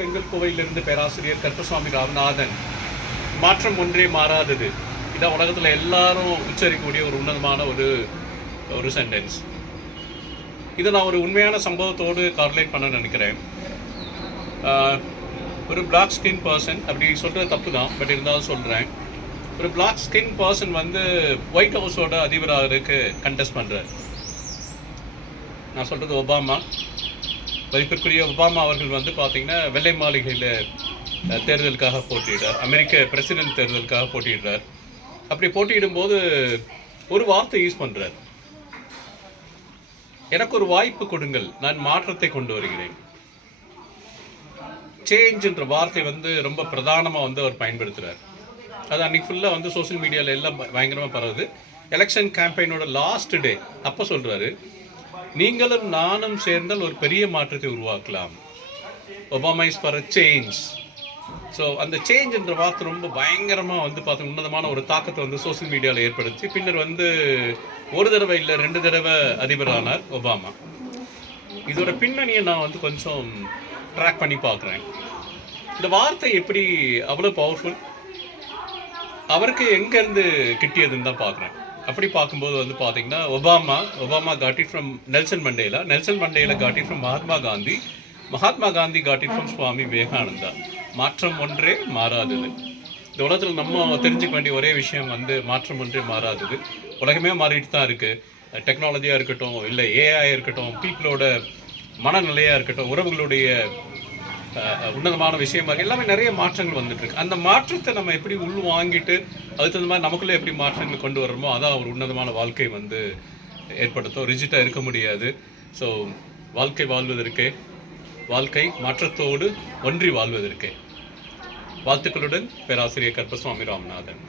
பெங்கல் கோவையிலிருந்து பேராசிரியர் கருப்பசாமி ராமநாதன். மாற்றம் ஒன்றே மாறாதது. இதான் உலகத்தில் எல்லாரும் உச்சரிக்கக்கூடிய ஒரு உன்னதமான ஒரு சென்டென்ஸ். இதை நான் ஒரு உண்மையான சம்பவத்தோடு கார்லேட் பண்ண நினைக்கிறேன். ஒரு பிளாக் ஸ்கின் பர்சன், அப்படி சொல்கிறது தப்பு தான், பட் இருந்தாலும் சொல்கிறேன். ஒரு பிளாக் ஸ்கின் பர்சன் வந்து ஒயிட் ஹவுஸோட அதிபராகிறதுக்கு கண்டெஸ்ட் பண்ணுறார். நான் சொல்கிறது ஒபாமா. மதிப்பிற்குரிய ஒபாமா அவர்கள் வந்து பார்த்திங்கன்னா வெள்ளை மாளிகையில் தேர்தலுக்காக போட்டியிடுறார், அமெரிக்க பிரசிடென்ட் தேர்தலுக்காக போட்டியிடுறார். அப்படி போட்டியிடும்போது ஒரு வார்த்தை யூஸ் பண்ணுறார், எனக்கு ஒரு வாய்ப்பு கொடுங்கள், நான் மாற்றத்தை கொண்டு வருகிறேன். சேஞ்சுன்ற வார்த்தை வந்து ரொம்ப பிரதானமாக வந்து அவர் பயன்படுத்துகிறார். அது அன்றைக்கி ஃபுல்லாக வந்து சோஷியல் மீடியாவில் எல்லாம் பயங்கரமாக பரவுது. எலெக்ஷன் கேம்பெயினோட லாஸ்ட் டே அப்போ சொல்கிறாரு, நீங்களும் நானும் சேர்ந்தால் ஒரு பெரிய மாற்றத்தை உருவாக்கலாம். Obama is for a change. So அந்த சேஞ்ச் என்ற வார்த்தை ரொம்ப பயங்கரமாக வந்து பார்த்து உன்னதமான ஒரு தாக்கத்தை வந்து சோஷியல் மீடியாவில் ஏற்படுத்தி பின்னர் வந்து ஒரு தடவை இல்லை 2 தடவை அதிபரானார் ஒபாமா. இதோட பின்னணியை நான் வந்து கொஞ்சம் ட்ராக் பண்ணி பார்க்குறேன். இந்த வார்த்தை எப்படி அவ்வளோ பவர்ஃபுல், அவருக்கு எங்கேருந்து கிட்டியதுன்னு தான் பார்க்குறேன். அப்படி பார்க்கும்போது வந்து பார்த்தீங்கன்னா Obama got it from Nelson Mandela got it from Mahatma Gandhi got it from Swami Vivekananda. மாற்றம் ஒன்றே மாறாதது. இந்த உலகத்தில் நம்ம தெரிஞ்சுக்க வேண்டிய ஒரே விஷயம் வந்து மாற்றம் ஒன்றே மாறாதது. உலகமே மாறிட்டு தான் இருக்குது. டெக்னாலஜியாக இருக்கட்டும், இல்லை ஏஐ இருக்கட்டும், பீப்புளோட மனநிலையாக இருக்கட்டும், உறவுகளுடைய உன்னதமான விஷயமா எல்லாமே நிறைய மாற்றங்கள் வந்துட்டுருக்கு. அந்த மாற்றத்தை நம்ம எப்படி வாங்கிட்டு அதுக்கு தகுந்த மாதிரி நமக்குள்ளே எப்படி மாற்றங்கள் கொண்டு வர்றோமோ அதான் ஒரு உன்னதமான வாழ்க்கை வந்து ஏற்படுத்தும். ரிஜிட்டாக இருக்க முடியாது. ஸோ வாழ்க்கை மாற்றத்தோடு ஒன்றி வாழ்வதற்கே. வாழ்த்துக்களுடன் பேராசிரியர் கருப்பசாமி ராமநாதன்.